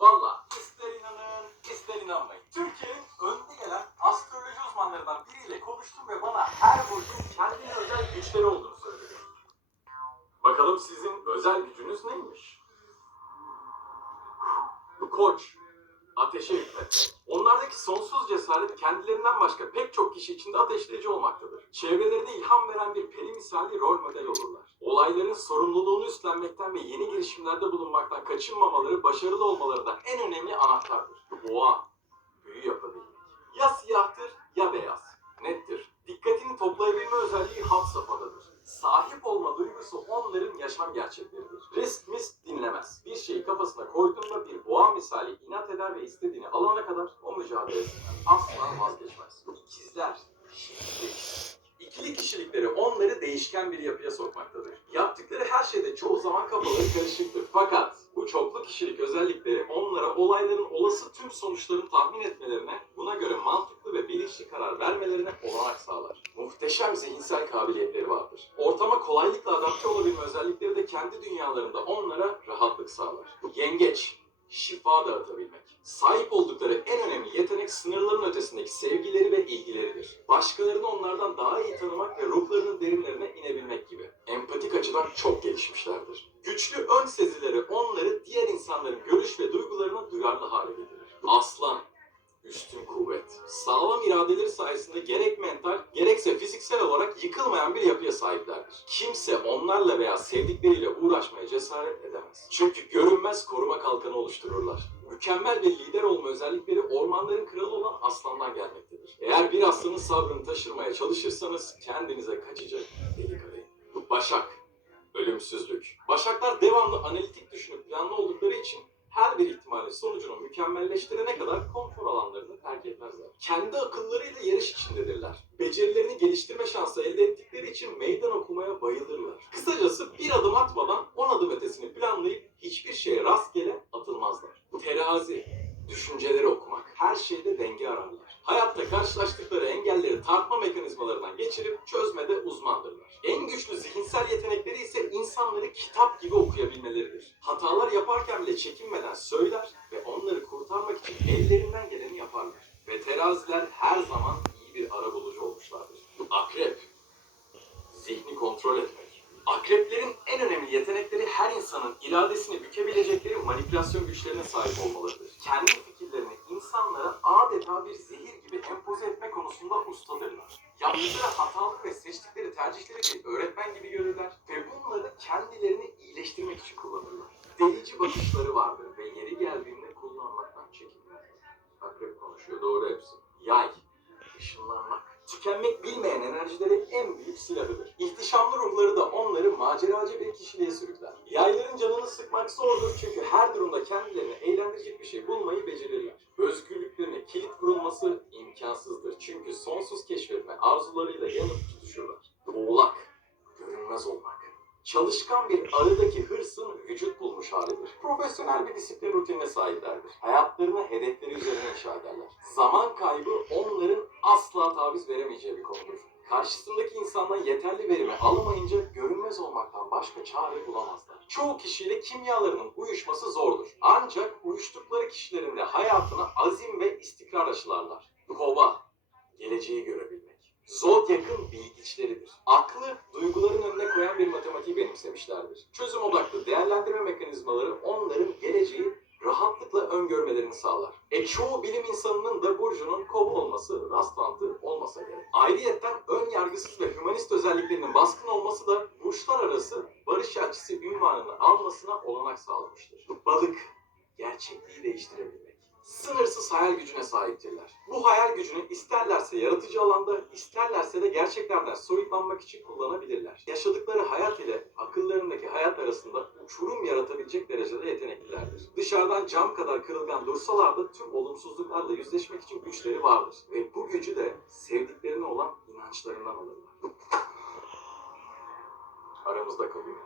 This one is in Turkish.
Valla ister inanın ister inanmayın. Türkiye'nin önde gelen astroloji uzmanlarından biriyle konuştum ve bana her burcun kendine özel güçleri olduğunu söyledi. Bakalım sizin özel gücünüz neymiş? Bu koç, ateşe hükmet. Onlardaki sonsuz cesaret kendilerinden başka pek çok kişi için de ateşleyici olmaktadır. Çevrelerine ilham veren bir peri misali rol model olurlar. Olayların sorumluluğunu üstlenmekten ve yeni girişimlerde bulunmaktan kaçınmamaları, başarılı olmaları da en önemli anahtardır. Boğa, büyü yapabilmek. Ya siyahtır ya beyaz. Nettir. Dikkatini toplayabilme özelliği had safhadadır. Sahip olma duygusu onların yaşam gerçekleridir. Risk misk dinlemez. Bir şeyi kafasına koyduğunda bir boğa misali inat eder ve istediğini alana kadar o mücadelesinden asla vazgeçmez. İkizler, değişken bir yapıya sokmaktadır. Yaptıkları her şeyde çoğu zaman kafaları karışıktır. Fakat bu çoklu kişilik özellikleri onlara olayların olası tüm sonuçlarını tahmin etmelerine, buna göre mantıklı ve bilinçli karar vermelerine olanak sağlar. Muhteşem zihinsel kabiliyetleri vardır. Ortama kolaylıkla adapte olabilme özellikleri de kendi dünyalarında onlara rahatlık sağlar. Yengeç, şifa dağıtabilmek. Sahip oldukları en önemli yetenek sınırların ötesindeki sevgileri ve ilgileridir. Başkalarını onlardan daha iyi tanımak ve ruhlarının derinlerine inebilmek gibi. Empatik açıdan çok gelişmişlerdir. Güçlü ön sezileri onları diğer insanların görüş ve duygularına duyarlı hale getirir. Aslan, üstün kuvvet. Sağlam iradeleri sayesinde gerek mental gerekse fiziksel olarak yıkılmayan bir yapıya sahiplerdir. Kimse onlarla veya sevdikleriyle uğraşmaya cesaret edemez. Çünkü görünmez koruma kalkanı oluştururlar. Mükemmel bir lider olma özellikleri ormanların kralı olan aslandan gelmektedir. Eğer bir aslanın sabrını taşırmaya çalışırsanız kendinize kaçacak delik arayın. Başak, ölümsüzlük. Başaklar devamlı analitik düşünüp planlı oldukları için her bir ihtimalin sonucunu mükemmelleştirene kadar konfor alanlarını terk etmezler. Kendi akıllarıyla yarış içindedirler. Becerilerini geliştirme şansı elde ettikleri için meydan okumaya bayılırlar. Kısacası bir adım atmadan on adım ötesini planlayıp hiçbir şeye rastgele denge ararlar. Hayatta karşılaştıkları engelleri tartma mekanizmalarından geçirip çözmede uzmandırlar. En güçlü zihinsel yetenekleri ise insanları kitap gibi okuyabilmeleridir. Hatalar yaparken bile çekinmeden söyler ve onları kurtarmak için ellerinden geleni yaparlar. Ve teraziler her zaman iyi bir arabulucu olmuşlardır. Akrep, zihni kontrol etmek. Akreplerin en önemli yetenekleri her insanın iradesini bükebilecekleri manipülasyon güçlerine sahip olmalarıdır. Kendi fikirlerini insanlara adeta bir zehir gibi empoze etme konusunda ustadırlar. Yaptıkları hatalı ve seçtikleri tercihleri bir öğretmen gibi görürler ve bunları kendilerini iyileştirmek için kullanırlar. Delici bakışları vardır ve yeri geldiğinde kullanmaktan çekinmezler. Akrep konuşuyor doğru hepsi. Yay, ışınlanmak. Tükenmek bilmeyen enerjileri en büyük silahıdır. İhtişamlı ruhları da onları maceracı bir kişiliğe sürükler. Yayların canını sıkmak zordur çünkü her durumda kendilerini eğlendirecek bir şey bulmayı becerirler. İmkansızdır çünkü sonsuz keşfetme arzularıyla yanıp tutuşurlar. Oğlak, görünmez olmak. Çalışkan bir arıdaki hırsın vücut bulmuş halidir. Profesyonel bir disiplin rutinine sahiplerdir. Hayatlarını hedefleri üzerine inşa ederler. Zaman kaybı onların asla taviz veremeyeceği bir konudur. Karşısındaki insandan yeterli verimi alamayınca görünmez olmaktan başka çare bulamazlar. Çoğu kişiyle kimyalarının uyuşması zordur. Ancak uyuştukları kişilerin de hayatına azim ve istikrar aşılarlar. Kova, geleceği görebilmek. Zodyak'ın bilgiçleridir. Aklı duyguların önüne koyan bir matematiği benimsemişlerdir. Çözüm odaklı değerlendirme mekanizmaları onların geleceği rahatlıkla öngörmelerini sağlar. E çoğu bilim insanının da burcunun kova olması rastlantı olmasa gerek. Ayrıyetten ön yargısız ve hümanist özelliklerinin baskın olması da burçlar arası barış elçisi ünvanını almasına olanak sağlamıştır. Balık, gerçekliği değiştirebilmek. Hayal gücüne sahiptirler. Bu hayal gücünü isterlerse yaratıcı alanda, isterlerse de gerçeklerden soyutlanmak için kullanabilirler. Yaşadıkları hayat ile akıllarındaki hayat arasında uçurum yaratabilecek derecede yeteneklilerdir. Dışarıdan cam kadar kırılgan dursalar da tüm olumsuzluklarla yüzleşmek için güçleri vardır. Ve bu gücü de sevdiklerine olan inançlarından alırlar. Aramızda kalıyor.